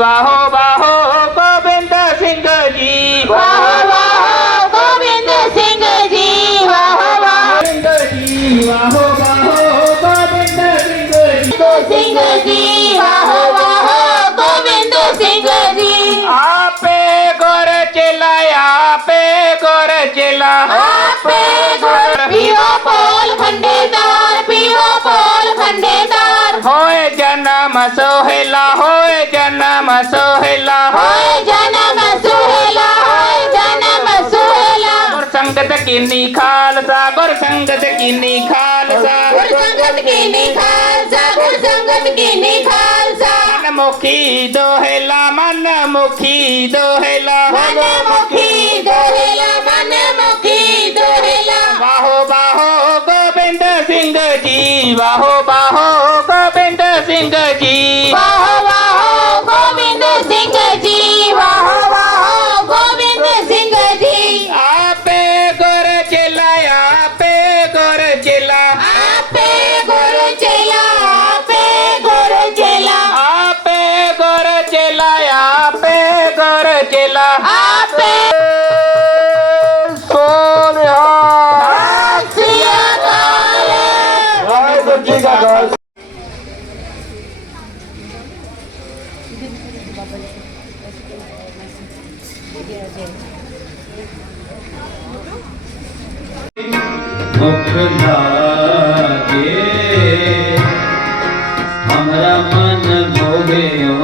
वाहो बाहो गोविंद सिंह जी। वाहो वाहो गोविंद सिंह जी वाहो वाहो जी वाहो वाहो गोविंद सिंह सिंह जी वाहो वाहो गोविंद सिंह जी। आपे गोर चला आपे गोर चला। आपे गोर पीवा पोल खंडेदार पीवा पोल खंडेदार। होए जन्म सोहेला हो सोहेला। होय जनम सोहेला होय जनम सोहेला। गुर संगत कीनी खालसा गुर संगत कीनी खालसा। गुर संगत कीनी खालसा गुर संगत कीनी खालसा। मन मुखी दोहेला मन मुखी दोहेला। मन मुखी दोहेला मन मुखी दोहेला। बाहो बाहो गोविंद सिंह जी बाहो बाहो गोविंद सिंह जी। बाहो मुख लागे हमरा मन मोहियो